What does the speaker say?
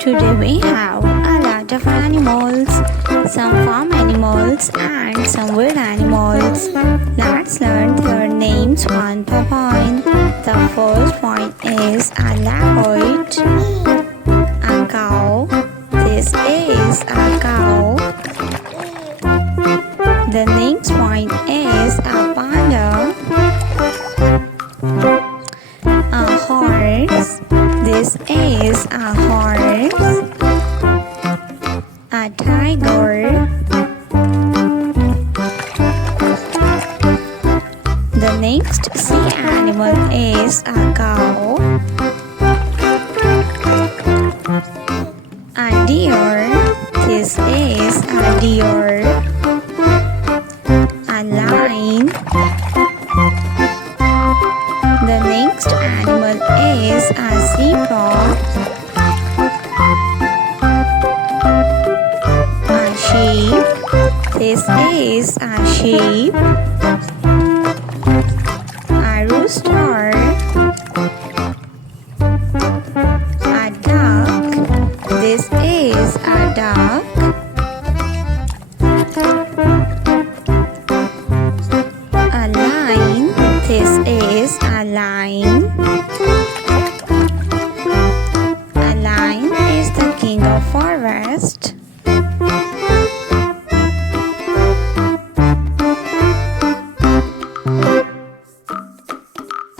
Today we have a lot of animals, some farm animals and some wild animals. Let's learn their names one by one. The first one is a leopard, a cow. This is a cow. The next one is a panda, a horse. This is a horse, a tiger. The next sea animal is a cow, a deer. This is a deer, a lion. The next animal is a zebra, a sheep. This is a sheep, a rooster, a duck. This is a duck, a lion. This is a lion. A lion is the king of forest.